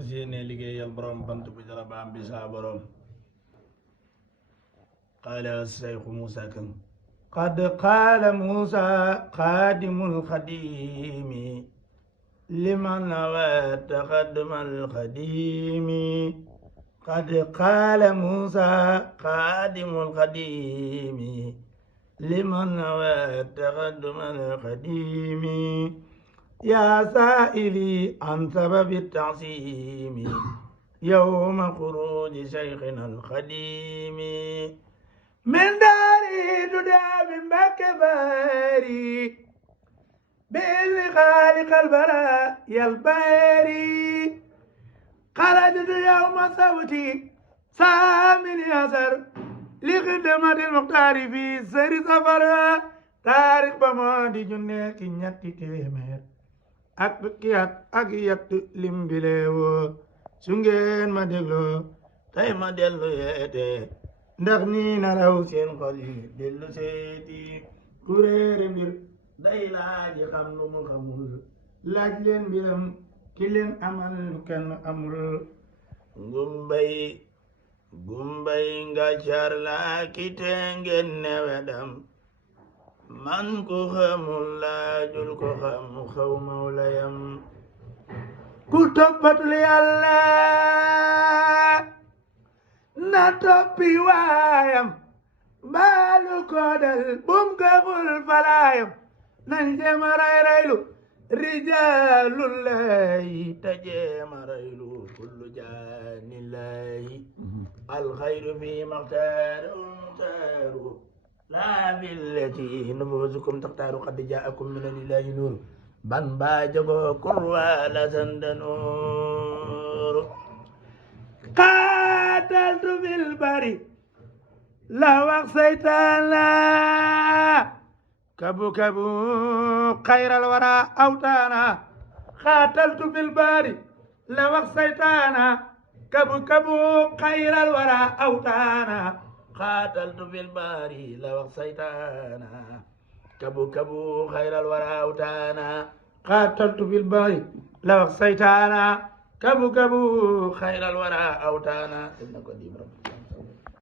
فسيني لغي البرم بنت بجربان بسابرم قال الشيخ موسى كم قد قال موسى قادم الخديم لمن نوى تقدم الخديم قد قال موسى قادم الخديم لمن نوى تقدم الخديم يا سائلي عن سبب التعظيم يوم خروج شيخنا الخديم من داري تدعى من بكباري بإذن خالق البراء يا الباري خرجت يوم السبت سامي اليسر لخدمة المختار في سير سفر تاريخ بمادي جنة كنياتي تيمير أكبكيات أكيات لمبليو سنجين ما ديغلو تاي ما ديلو يأتي ndax nii naraw seen xol yi dellu seeti kuréere mbir day laaji xam lu mu xamul laaj leen mbiram ki leen amal lu kenn amul gumbay nga car laa kite ngeen newedam man ko xamul laajul ko xam xaw mawlayam ku toppatul yàlla na toppi waayam baalu ko dal bum gëmul falaayam nañ jéema raylu rijaalullahi ta jéema raylu kullu jaanillahi alxayru fi maxtaaru laa billati nufusukum taxtaaru qad jaakum min lillahi nuur ban baa jogo kurwa la sandanuur قاتلت بالبري لا وقسيتنا كبو كبو خير الورى أوتانا قاتلت بالبري لا وقسيتنا كبو كبو خير الورى أوتانا قاتلت بالبري لا وقسيتنا كبو كبو خير الورى أوتانا قاتلت بالبري لا وقسيتنا كبو كبو خير الورى أوتانا ابن قديم رب